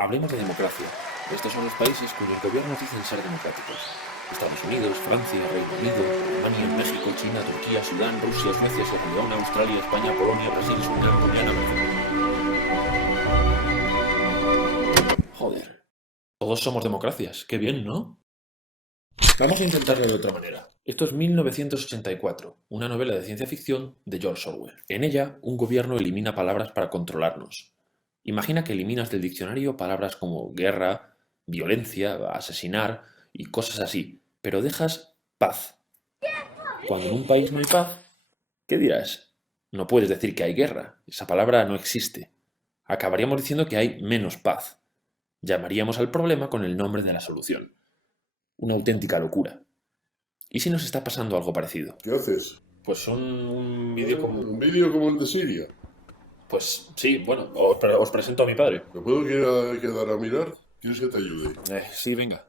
Hablemos de democracia. Estos son los países cuyos gobiernos dicen ser democráticos. Estados Unidos, Francia, Reino Unido, Alemania, México, China, Turquía, Sudán, Rusia, Suecia, Sierra Leona, Australia, España, Polonia, Brasil, Surinam, Guyana, Brasil. Joder. Todos somos democracias. Qué bien, ¿no? Vamos a intentarlo de otra manera. Esto es 1984, una novela de ciencia ficción de George Orwell. En ella, un gobierno elimina palabras para controlarnos. Imagina que eliminas del diccionario palabras como guerra, violencia, asesinar y cosas así, pero dejas paz. Cuando en un país no hay paz, ¿qué dirás? No puedes decir que hay guerra, esa palabra no existe. Acabaríamos diciendo que hay menos paz. Llamaríamos al problema con el nombre de la solución. Una auténtica locura. ¿Y si nos está pasando algo parecido? ¿Qué haces? Pues un vídeo como... ¿Un vídeo como el de Siria? Pues sí, bueno, os presento a mi padre. ¿Me puedo quedar a mirar? ¿Quieres que te ayude? Sí, venga.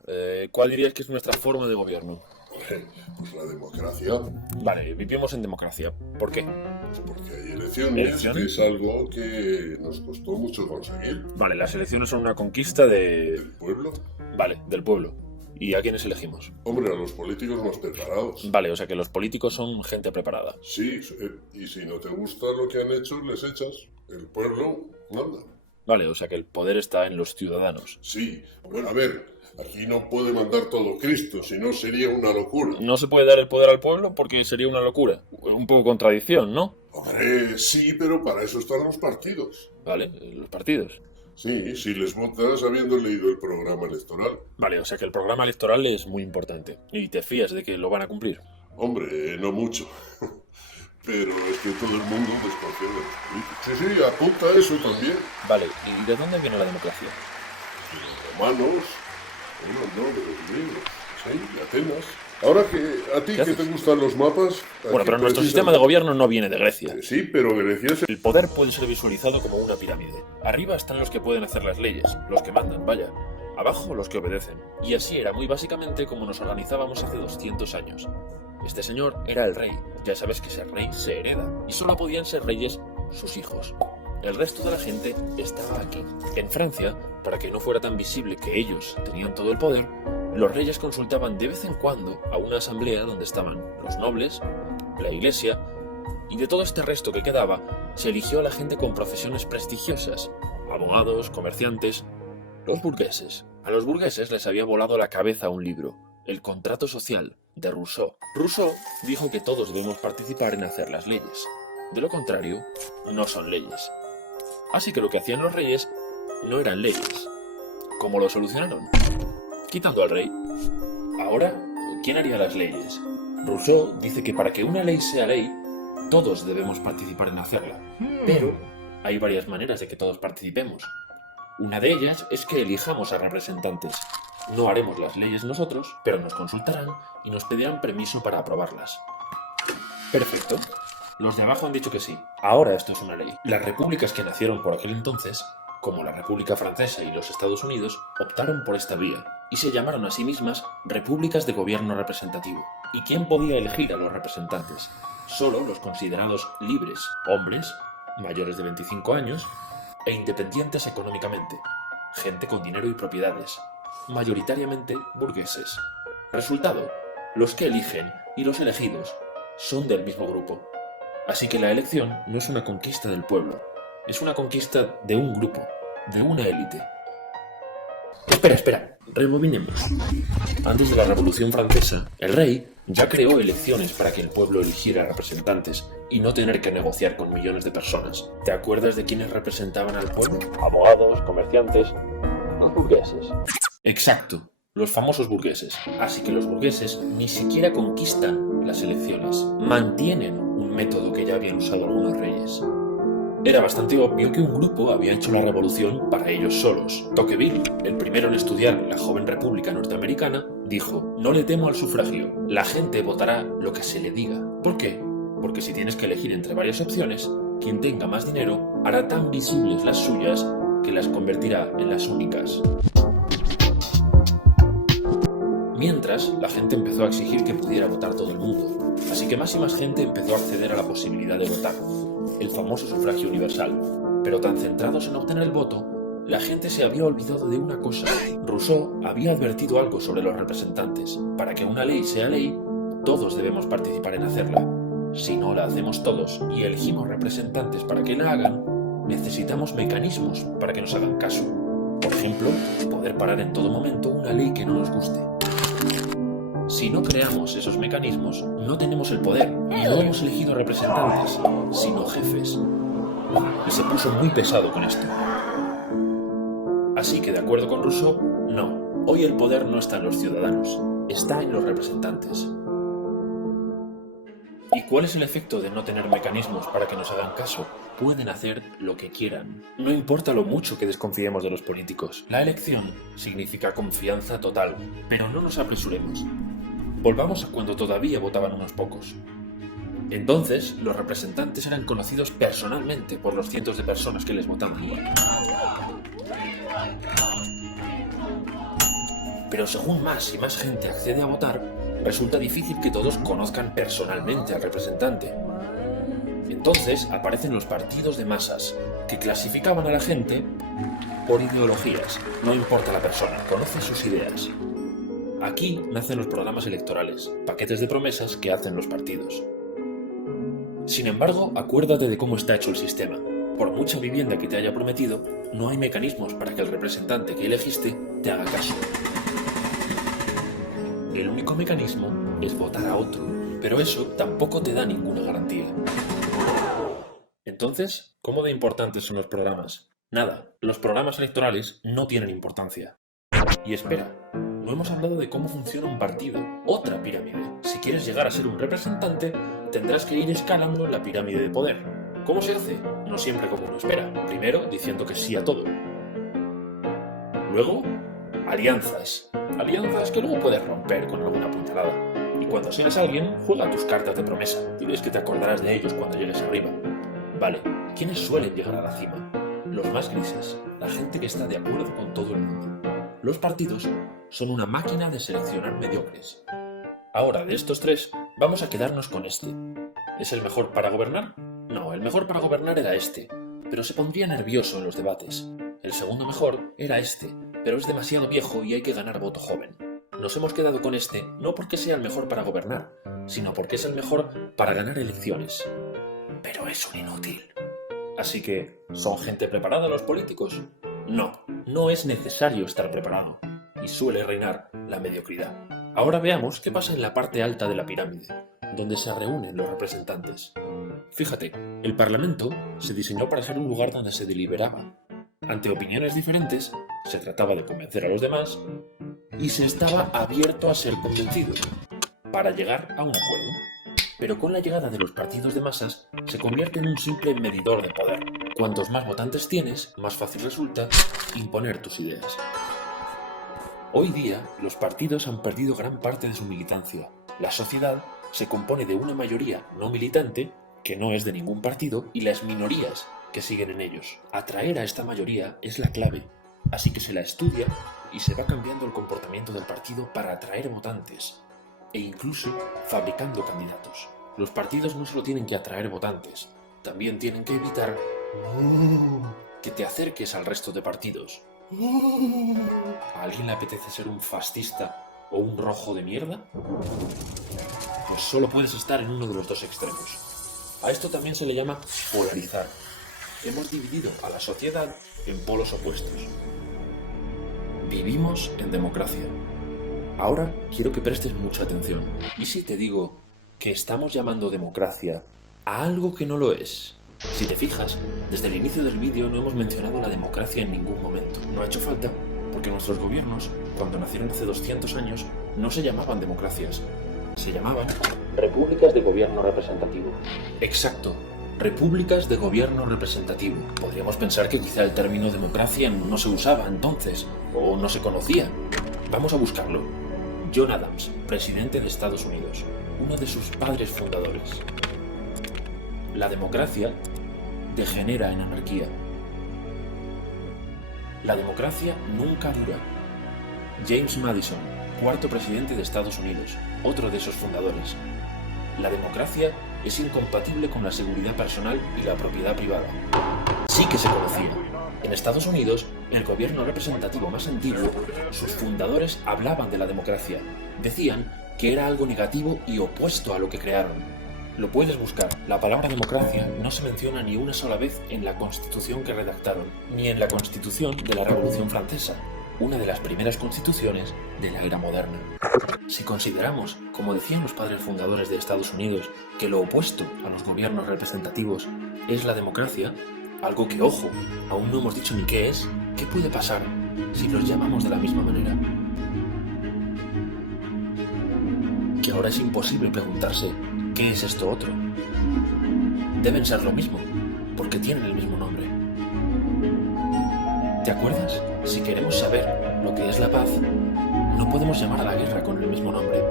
¿Cuál dirías que es nuestra forma de gobierno? Pues la democracia. Vale, vivimos en democracia. ¿Por qué? Pues porque hay elecciones, que es algo que nos costó mucho conseguir. Vale, las elecciones son una conquista ¿Del pueblo? Vale, del pueblo. ¿Y a quiénes elegimos? Hombre, a los políticos más preparados. Vale, o sea que los políticos son gente preparada. Sí, y si no te gusta lo que han hecho, les echas. El pueblo manda. Vale, o sea que el poder está en los ciudadanos. Sí, bueno, a ver, aquí no puede mandar todo Cristo, si no sería una locura. No se puede dar el poder al pueblo porque sería una locura. Un poco contradicción, ¿no? Hombre, sí, pero para eso están los partidos. Vale, los partidos. Sí, si les votas habiendo leído el programa electoral. Vale, o sea que el programa electoral es muy importante. ¿Y te fías de que lo van a cumplir? Hombre, no mucho. Pero es que todo el mundo desconfía de los políticos. Sí, apunta eso también. Vale, ¿y de dónde viene la democracia? De los romanos, no, de los griegos, sí, de Atenas. Ahora que a ti que te gustan los mapas... Bueno, pero nuestro sistema de gobierno no viene de Grecia. Sí, pero Grecia es... El poder puede ser visualizado como una pirámide. Arriba están los que pueden hacer las leyes, los que mandan, vaya. Abajo los que obedecen. Y así era muy básicamente como nos organizábamos hace 200 años. Este señor era el rey. Ya sabes que ser rey se hereda. Y solo podían ser reyes sus hijos. El resto de la gente estaba aquí. En Francia, para que no fuera tan visible que ellos tenían todo el poder, los reyes consultaban de vez en cuando a una asamblea donde estaban los nobles, la iglesia, y de todo este resto que quedaba, se eligió a la gente con profesiones prestigiosas, abogados, comerciantes, los burgueses. A los burgueses les había volado la cabeza un libro, El contrato social, de Rousseau. Rousseau dijo que todos debemos participar en hacer las leyes. De lo contrario, no son leyes. Así que lo que hacían los reyes no eran leyes. ¿Cómo lo solucionaron? Quitando al rey. Ahora, ¿quién haría las leyes? Rousseau dice que para que una ley sea ley, todos debemos participar en hacerla. Pero hay varias maneras de que todos participemos. Una de ellas es que elijamos a representantes. No haremos las leyes nosotros, pero nos consultarán y nos pedirán permiso para aprobarlas. Perfecto. Los de abajo han dicho que sí. Ahora esto es una ley. Las repúblicas que nacieron por aquel entonces, como la República Francesa y los Estados Unidos, optaron por esta vía y se llamaron a sí mismas repúblicas de gobierno representativo. ¿Y quién podía elegir a los representantes? Solo los considerados libres, hombres, mayores de 25 años e independientes económicamente, gente con dinero y propiedades, mayoritariamente burgueses. Resultado, los que eligen y los elegidos son del mismo grupo. Así que la elección no es una conquista del pueblo, es una conquista de un grupo, de una élite. Espera, rebobinemos. Antes de la Revolución Francesa, el rey ya creó elecciones para que el pueblo eligiera representantes y no tener que negociar con millones de personas. ¿Te acuerdas de quiénes representaban al pueblo? Abogados, comerciantes, los burgueses. Exacto, los famosos burgueses. Así que los burgueses ni siquiera conquistan las elecciones, mantienen un método que ya habían usado algunos reyes. Era bastante obvio que un grupo había hecho la revolución para ellos solos. Tocqueville, el primero en estudiar la joven república norteamericana, dijo: no le temo al sufragio, la gente votará lo que se le diga. ¿Por qué? Porque si tienes que elegir entre varias opciones, quien tenga más dinero hará tan visibles las suyas que las convertirá en las únicas. Mientras, la gente empezó a exigir que pudiera votar todo el mundo, así que más y más gente empezó a acceder a la posibilidad de votar, el famoso sufragio universal. Pero tan centrados en obtener el voto, La gente se había olvidado de una cosa. Rousseau había advertido algo sobre los representantes. Para que una ley sea ley, todos debemos participar en hacerla. Si no la hacemos todos y elegimos representantes para que la hagan, necesitamos mecanismos para que nos hagan caso. Por ejemplo, poder parar en todo momento una ley que no nos guste. Si no creamos esos mecanismos, no tenemos el poder. No hemos elegido representantes, sino jefes. Y se puso muy pesado con esto. Así que, de acuerdo con Rousseau, no. Hoy el poder no está en los ciudadanos, está en los representantes. ¿Y cuál es el efecto de no tener mecanismos para que nos hagan caso? Pueden hacer lo que quieran. No importa lo mucho que desconfiemos de los políticos. La elección significa confianza total, pero no nos apresuremos. Volvamos a cuando todavía votaban unos pocos. Entonces, los representantes eran conocidos personalmente por los cientos de personas que les votaban. Pero según más y más gente accede a votar, resulta difícil que todos conozcan personalmente al representante. Entonces aparecen los partidos de masas, que clasificaban a la gente por ideologías. No importa la persona, conoce sus ideas. Aquí nacen los programas electorales, paquetes de promesas que hacen los partidos. Sin embargo, acuérdate de cómo está hecho el sistema. Por mucha vivienda que te haya prometido, no hay mecanismos para que el representante que elegiste te haga caso. El único mecanismo es votar a otro, pero eso tampoco te da ninguna garantía. Entonces, ¿cómo de importantes son los programas? Nada, los programas electorales no tienen importancia. Y espera, no hemos hablado de cómo funciona un partido, otra pirámide. Si quieres llegar a ser un representante, tendrás que ir escalando la pirámide de poder. ¿Cómo se hace? No siempre como uno espera. Primero, diciendo que sí a todo. Luego, alianzas. Alianzas que luego puedes romper con alguna puñalada. Y cuando seas alguien, juega tus cartas de promesa. Diles que te acordarás de ellos cuando llegues arriba. Vale, ¿quiénes suelen llegar a la cima? Los más grises, la gente que está de acuerdo con todo el mundo. Los partidos son una máquina de seleccionar mediocres. Ahora, de estos tres, vamos a quedarnos con este. ¿Es el mejor para gobernar? No, el mejor para gobernar era este, pero se pondría nervioso en los debates. El segundo mejor era este, pero es demasiado viejo y hay que ganar voto joven. Nos hemos quedado con este no porque sea el mejor para gobernar, sino porque es el mejor para ganar elecciones. Pero es un inútil. Así que, ¿son gente preparada los políticos? No, no es necesario estar preparado, y suele reinar la mediocridad. Ahora veamos qué pasa en la parte alta de la pirámide, donde se reúnen los representantes. Fíjate, el Parlamento se diseñó para ser un lugar donde se deliberaba. Ante opiniones diferentes, se trataba de convencer a los demás y se estaba abierto a ser convencido, para llegar a un acuerdo. Pero con la llegada de los partidos de masas, se convierte en un simple medidor de poder. Cuantos más votantes tienes, más fácil resulta imponer tus ideas. Hoy día, los partidos han perdido gran parte de su militancia. La sociedad se compone de una mayoría no militante, que no es de ningún partido, y las minorías que siguen en ellos. Atraer a esta mayoría es la clave, así que se la estudia y se va cambiando el comportamiento del partido para atraer votantes, e incluso fabricando candidatos. Los partidos no solo tienen que atraer votantes, también tienen que evitar que te acerques al resto de partidos. ¿A alguien le apetece ser un fascista o un rojo de mierda? Pues solo puedes estar en uno de los dos extremos. A esto también se le llama polarizar. Hemos dividido a la sociedad en polos opuestos. Vivimos en democracia. Ahora quiero que prestes mucha atención. ¿Y si te digo que estamos llamando democracia a algo que no lo es? Si te fijas, desde el inicio del vídeo no hemos mencionado la democracia en ningún momento. No ha hecho falta, porque nuestros gobiernos, cuando nacieron hace 200 años, no se llamaban democracias. Se llamaban repúblicas de gobierno representativo. Exacto, repúblicas de gobierno representativo. Podríamos pensar que quizá el término democracia no se usaba entonces, o no se conocía. Vamos a buscarlo. John Adams, presidente de Estados Unidos, uno de sus padres fundadores. La democracia degenera en anarquía. La democracia nunca dura. James Madison, cuarto presidente de Estados Unidos, otro de esos fundadores. La democracia es incompatible con la seguridad personal y la propiedad privada. Sí que se conocía. En Estados Unidos el gobierno representativo más antiguo, sus fundadores hablaban de la democracia. Decían que era algo negativo y opuesto a lo que crearon. Lo puedes buscar. La palabra democracia no se menciona ni una sola vez en la Constitución que redactaron, ni en la Constitución de la Revolución Francesa, una de las primeras constituciones de la era moderna. Si consideramos, como decían los padres fundadores de Estados Unidos, que lo opuesto a los gobiernos representativos es la democracia, algo que, ojo, aún no hemos dicho ni qué es, ¿qué puede pasar si los llamamos de la misma manera? Que ahora es imposible preguntarse ¿qué es esto otro? Deben ser lo mismo, porque tienen el mismo nombre. ¿Te acuerdas? Si queremos saber lo que es la paz, no podemos llamar a la guerra con el mismo nombre.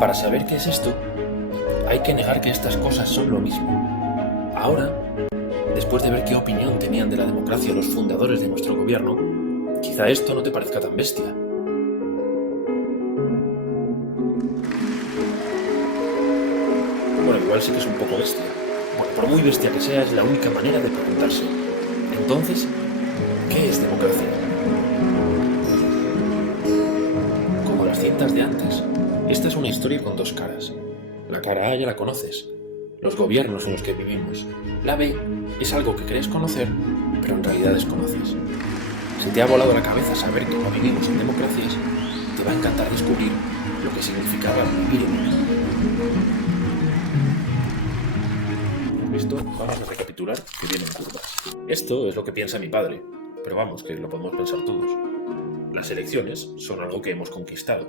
Para saber qué es esto, hay que negar que estas cosas son lo mismo. Ahora, después de ver qué opinión tenían de la democracia los fundadores de nuestro gobierno, quizá esto no te parezca tan bestia. Bueno, igual sí que es un poco bestia. Bueno, por muy bestia que sea, es la única manera de preguntarse. Entonces, ¿qué es democracia? Como las cintas de antes, esta es una historia con dos caras. La cara A ya la conoces, los gobiernos en los que vivimos. La B es algo que crees conocer, pero en realidad desconoces. Si te ha volado la cabeza saber que no vivimos en democracias, te va a encantar descubrir lo que significaba vivir en una. Visto, vamos a recapitular que vienen curvas. Esto es lo que piensa mi padre, pero vamos, que lo podemos pensar todos. Las elecciones son algo que hemos conquistado.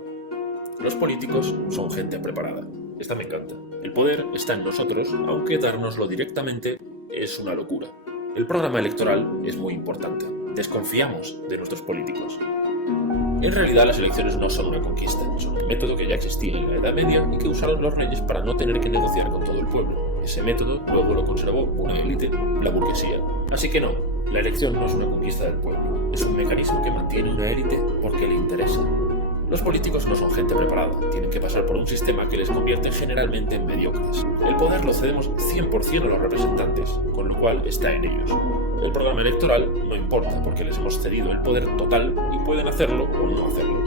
Los políticos son gente preparada. Esta me encanta. El poder está en nosotros, aunque dárnoslo directamente es una locura. El programa electoral es muy importante. Desconfiamos de nuestros políticos. En realidad las elecciones no son una conquista, son un método que ya existía en la Edad Media y que usaron los reyes para no tener que negociar con todo el pueblo. Ese método luego lo conservó una élite, la burguesía. Así que no, la elección no es una conquista del pueblo, es un mecanismo que mantiene una élite porque le interesa. Los políticos no son gente preparada, tienen que pasar por un sistema que les convierte generalmente en mediocres. El poder lo cedemos 100% a los representantes, con lo cual está en ellos. El programa electoral no importa porque les hemos cedido el poder total y pueden hacerlo o no hacerlo.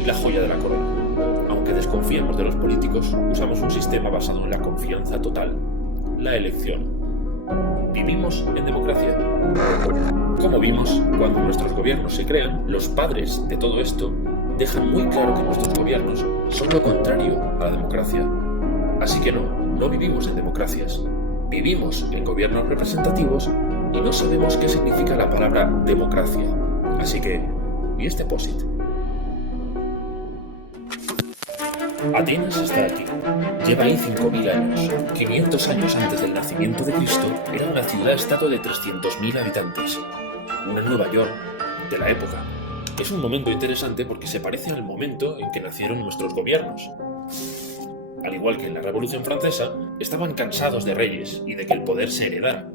Y la joya de la corona. Aunque desconfiemos de los políticos, usamos un sistema basado en la confianza total, la elección. ¿Vivimos en democracia? Como vimos, cuando nuestros gobiernos se crean, los padres de todo esto dejan muy claro que nuestros gobiernos son lo contrario a la democracia. Así que no vivimos en democracias. Vivimos en gobiernos representativos y no sabemos qué significa la palabra democracia. Así que, ¿y este POSIT? Atenas está aquí. Lleva ahí 5.000 años. 500 años antes del nacimiento de Cristo, era una ciudad-estado de 300.000 habitantes. Una Nueva York de la época. Es un momento interesante porque se parece al momento en que nacieron nuestros gobiernos. Al igual que en la Revolución Francesa, estaban cansados de reyes y de que el poder se heredara.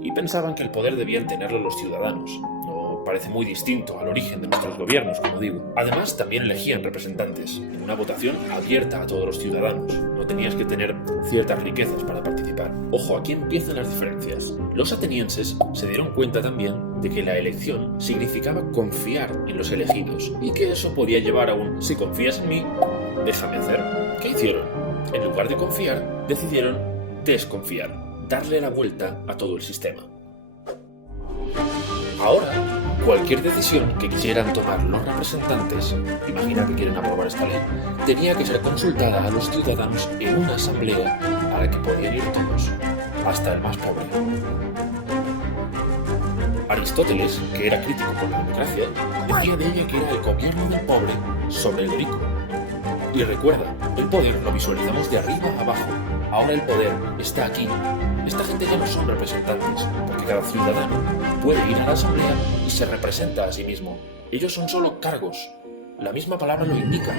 Y pensaban que el poder debían tenerlo los ciudadanos. No parece muy distinto al origen de nuestros gobiernos, como digo. Además, también elegían representantes, en una votación abierta a todos los ciudadanos. No tenías que tener ciertas riquezas para participar. Ojo, aquí empiezan las diferencias. Los atenienses se dieron cuenta también de que la elección significaba confiar en los elegidos, y que eso podía llevar a un «si confías en mí, déjame hacer». ¿Qué hicieron? En lugar de confiar, decidieron desconfiar, darle la vuelta a todo el sistema. Ahora, cualquier decisión que quisieran tomar los representantes, imagina que quieren aprobar esta ley, tenía que ser consultada a los ciudadanos en una asamblea a la que podían ir todos, hasta el más pobre. Aristóteles, que era crítico con la democracia, decía de ella que era el gobierno del pobre sobre el rico. Y recuerda, el poder lo visualizamos de arriba a abajo. Ahora el poder está aquí. Esta gente ya no son representantes, porque cada ciudadano puede ir a la asamblea y se representa a sí mismo. Ellos son solo cargos. La misma palabra lo indica.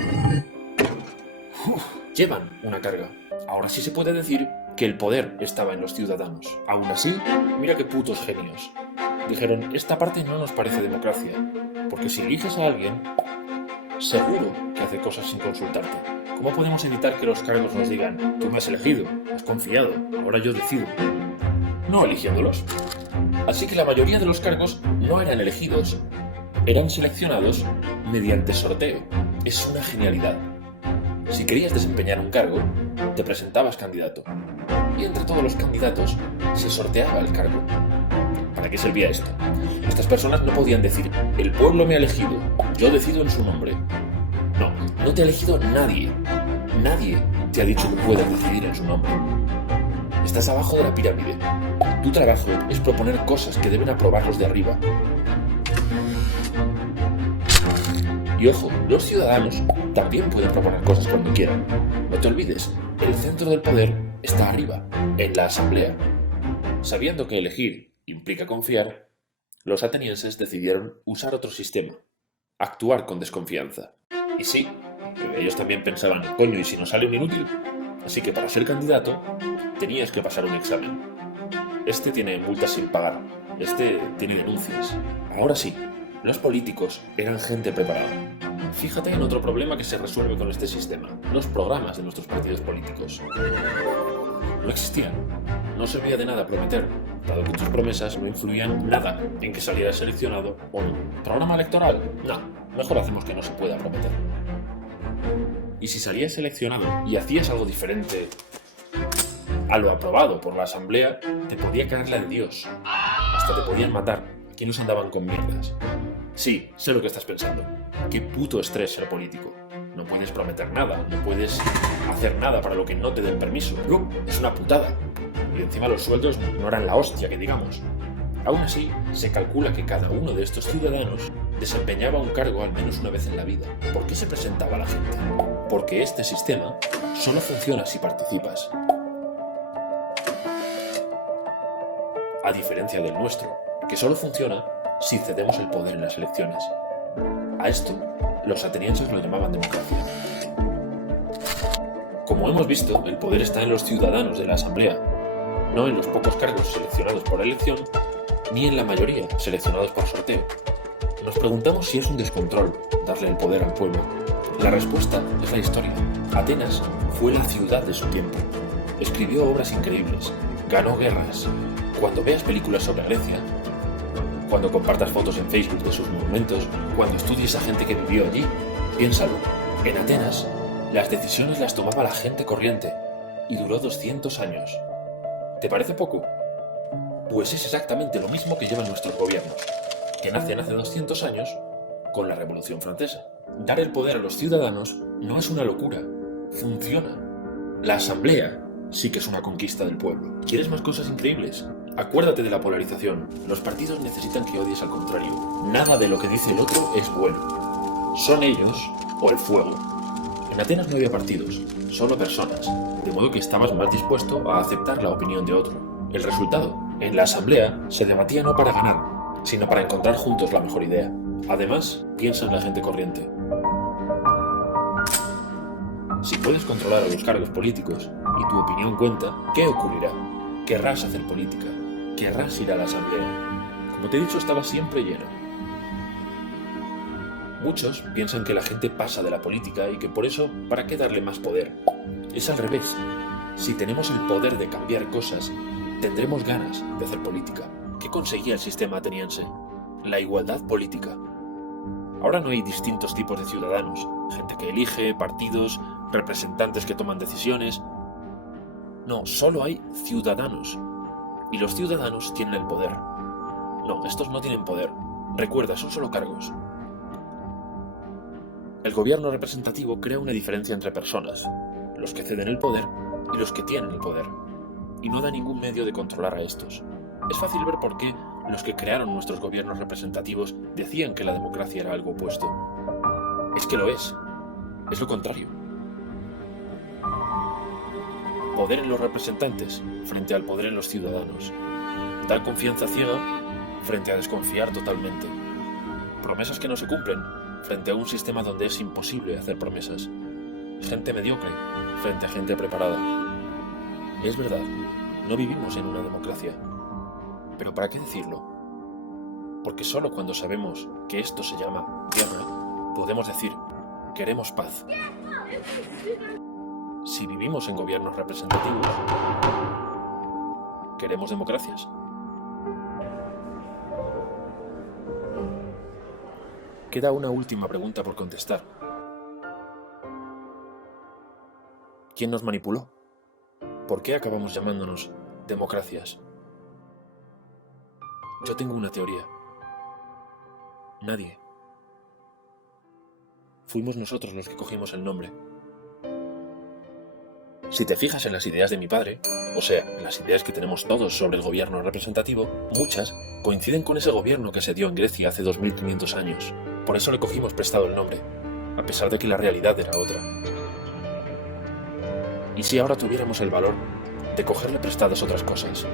Llevan una carga. Ahora sí se puede decir que el poder estaba en los ciudadanos. Aún así, mira qué putos genios. Dijeron, esta parte no nos parece democracia, porque si eliges a alguien, seguro que hace cosas sin consultarte. ¿Cómo podemos evitar que los cargos nos digan, tú me has elegido, has confiado, ahora yo decido? no eligiéndolos. Así que la mayoría de los cargos no eran elegidos, eran seleccionados mediante sorteo. Es una genialidad. Si querías desempeñar un cargo, te presentabas candidato. Y entre todos los candidatos se sorteaba el cargo. ¿Para qué servía esto? Estas personas no podían decir, el pueblo me ha elegido, yo decido en su nombre. No, no te ha elegido nadie. Nadie te ha dicho que puedas decidir en su nombre. Estás abajo de la pirámide. Tu trabajo es proponer cosas que deben aprobar los de arriba. Y ojo, los ciudadanos también pueden proponer cosas cuando quieran. No te olvides, el centro del poder está arriba, en la asamblea. Sabiendo que elegir implica confiar, los atenienses decidieron usar otro sistema, actuar con desconfianza. Y sí, ellos también pensaban, coño, ¿y si nos sale un inútil? Así que para ser candidato, tenías que pasar un examen. Este tiene multas sin pagar, este tiene denuncias. Ahora sí, los políticos eran gente preparada. Fíjate en otro problema que se resuelve con este sistema, los programas de nuestros partidos políticos. No existían, no servía de nada prometer, dado que tus promesas no influían nada en que salieras seleccionado o no. ¿Programa electoral? No, mejor hacemos que no se pueda prometer. Y si salías seleccionado y hacías algo diferente a lo aprobado por la asamblea, te podía caer la de Dios. Hasta te podían matar. Aquí nos andaban con mierdas. Sí, sé lo que estás pensando. Qué puto estrés ser político. No puedes prometer nada, no puedes hacer nada para lo que no te den permiso. No, es una putada. Y encima los sueldos no eran la hostia, que digamos. Aún así, se calcula que cada uno de estos ciudadanos desempeñaba un cargo al menos una vez en la vida. ¿Por qué se presentaba la gente? Porque este sistema solo funciona si participas. A diferencia del nuestro, que solo funciona si cedemos el poder en las elecciones. A esto, los atenienses lo llamaban democracia. Como hemos visto, el poder está en los ciudadanos de la asamblea, no en los pocos cargos seleccionados por elección, ni en la mayoría seleccionados por sorteo. Nos preguntamos si es un descontrol darle el poder al pueblo. La respuesta es la historia. Atenas fue la ciudad de su tiempo. Escribió obras increíbles, ganó guerras. Cuando veas películas sobre Grecia, cuando compartas fotos en Facebook de sus monumentos, cuando estudies a gente que vivió allí, piénsalo. En Atenas, las decisiones las tomaba la gente corriente y duró 200 años. ¿Te parece poco? Pues es exactamente lo mismo que llevan nuestros gobiernos, que nacen hace 200 años con la Revolución Francesa. Dar el poder a los ciudadanos no es una locura, funciona. La asamblea sí que es una conquista del pueblo. ¿Quieres más cosas increíbles? Acuérdate de la polarización. Los partidos necesitan que odies al contrario. Nada de lo que dice el otro es bueno. Son ellos o el fuego. En Atenas no había partidos, solo personas, de modo que estabas más dispuesto a aceptar la opinión de otro. El resultado, en la asamblea se debatía no para ganar, sino para encontrar juntos la mejor idea. Además, piensa en la gente corriente. Si puedes controlar a los cargos políticos y tu opinión cuenta, ¿qué ocurrirá? Querrás hacer política, querrás ir a la asamblea. Como te he dicho, estaba siempre llena. Muchos piensan que la gente pasa de la política y que por eso, ¿para qué darle más poder? Es al revés. Si tenemos el poder de cambiar cosas, tendremos ganas de hacer política. ¿Qué conseguía el sistema ateniense? La igualdad política. Ahora no hay distintos tipos de ciudadanos, gente que elige, partidos, representantes que toman decisiones. No, solo hay ciudadanos. Y los ciudadanos tienen el poder. No, estos no tienen poder. Recuerda, son solo cargos. El gobierno representativo crea una diferencia entre personas, los que ceden el poder y los que tienen el poder, y no da ningún medio de controlar a estos. Es fácil ver por qué los que crearon nuestros gobiernos representativos decían que la democracia era algo opuesto. Es que lo es lo contrario. Poder en los representantes frente al poder en los ciudadanos. Dar confianza ciega frente a desconfiar totalmente. Promesas que no se cumplen frente a un sistema donde es imposible hacer promesas. Gente mediocre frente a gente preparada. Es verdad, no vivimos en una democracia. Pero ¿para qué decirlo? Porque solo cuando sabemos que esto se llama guerra, podemos decir, queremos paz. Si vivimos en gobiernos representativos, queremos democracias. Queda una última pregunta por contestar. ¿Quién nos manipuló? ¿Por qué acabamos llamándonos democracias? Yo tengo una teoría. Nadie. Fuimos nosotros los que cogimos el nombre. Si te fijas en las ideas de mi padre, o sea, en las ideas que tenemos todos sobre el gobierno representativo, muchas coinciden con ese gobierno que se dio en Grecia hace 2500 años. Por eso le cogimos prestado el nombre, a pesar de que la realidad era otra. ¿Y si ahora tuviéramos el valor de cogerle prestadas otras cosas?